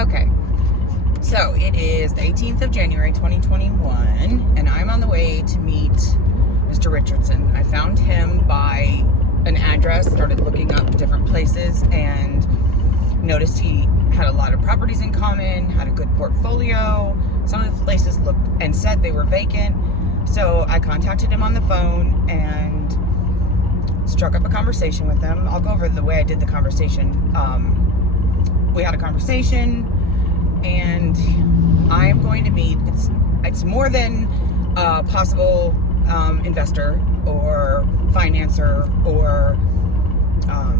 Okay, so it is the 18th of January 2021, and I'm on the way to meet Mr. Richardson. I found him by an address, started looking up different places, and noticed he had a lot of properties in common, had a good portfolio. Some of the places looked and said they were vacant, so I contacted him on the phone and struck up a conversation with him. I'll go over the way I did the conversation. We had a conversation, and I am going to meet, it's more than a possible investor or financer or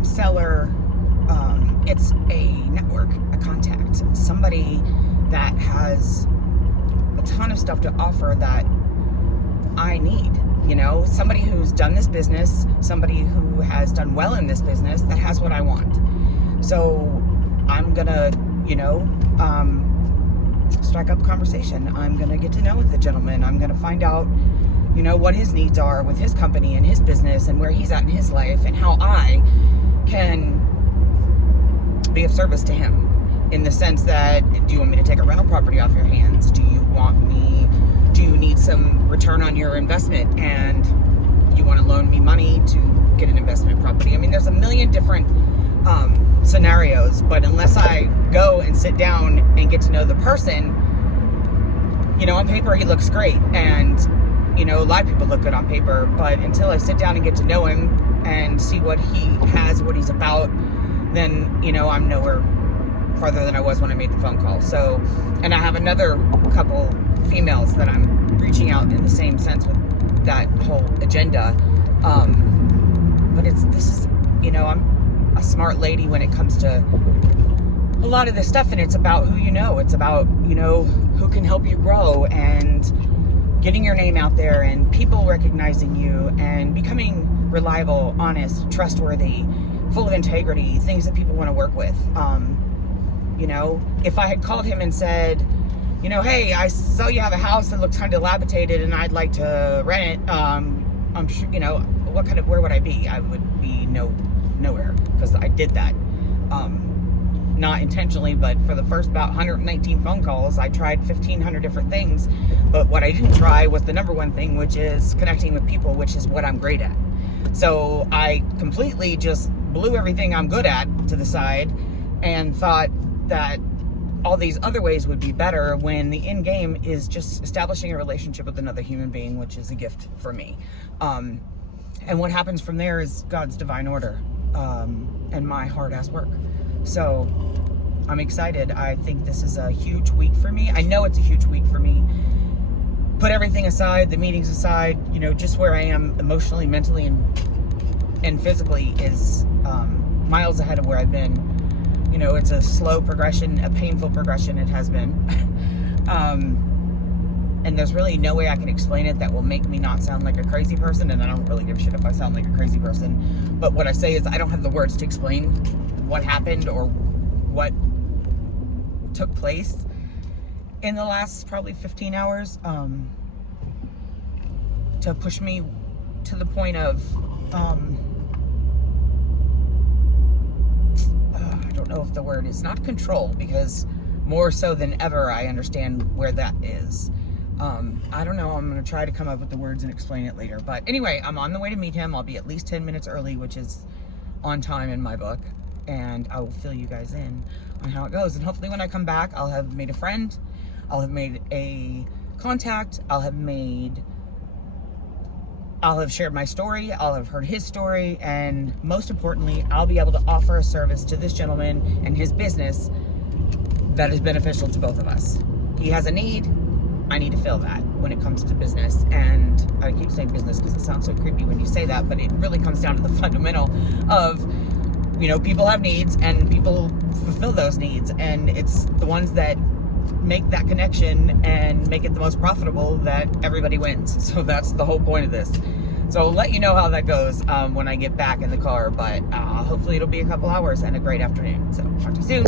seller. It's a network, a contact, somebody that has a ton of stuff to offer that I need. You know, somebody who's done this business, somebody who has done well in this business, that has what I want. So I'm gonna, strike up a conversation. I'm gonna get to know the gentleman. I'm gonna find out, what his needs are with his company and his business and where he's at in his life and how I can be of service to him, in the sense that, do you want me to take a rental property off your hands? Do you need some return on your investment and you want to loan me money to get an investment property? I mean, there's a million different scenarios, but unless I go and sit down and get to know the person, on paper he looks great, and a lot of people look good on paper, but until I sit down and get to know him and see what he has, what he's about, then I'm nowhere farther than I was when I made the phone call. So, and I have another couple females that I'm reaching out in the same sense with that whole agenda. But I'm a smart lady when it comes to a lot of this stuff, and it's about who you know. It's about, who can help you grow and getting your name out there and people recognizing you and becoming reliable, honest, trustworthy, full of integrity, things that people want to work with. If I had called him and said, hey, I saw you have a house that looks kind of dilapidated and I'd like to rent it, I'm sure, where would I be? I would be nowhere, because I did that. Not intentionally, but for the first about 119 phone calls, I tried 1,500 different things. But what I didn't try was the number one thing, which is connecting with people, which is what I'm great at. So I completely just blew everything I'm good at to the side and thought that all these other ways would be better, when the end game is just establishing a relationship with another human being, which is a gift for me. And what happens from there is God's divine order, and my hard-ass work. So I'm excited. I think this is a huge week for me. I know it's a huge week for me. Put everything aside, the meetings aside, just where I am emotionally, mentally, and physically is miles ahead of where I've been. It's a slow progression, a painful progression. It has been. And there's really no way I can explain it that will make me not sound like a crazy person, and I don't really give a shit if I sound like a crazy person. But what I say is, I don't have the words to explain what happened or what took place in the last probably 15 hours to push me to the point of I don't know if the word is not control, because more so than ever I understand where that is. I don't know. I'm going to try to come up with the words and explain it later. But anyway, I'm on the way to meet him. I'll be at least 10 minutes early, which is on time in my book. And I will fill you guys in on how it goes. And hopefully when I come back, I'll have made a friend. I'll have made a contact. I'll have shared my story. I'll have heard his story. And most importantly, I'll be able to offer a service to this gentleman and his business that is beneficial to both of us. He has a need. I need to fill that when it comes to business. And I keep saying business because it sounds so creepy when you say that, but it really comes down to the fundamental of, people have needs and people fulfill those needs. And it's the ones that make that connection and make it the most profitable that everybody wins. So that's the whole point of this. So I'll let you know how that goes when I get back in the car, but hopefully it'll be a couple hours and a great afternoon. So talk to you soon.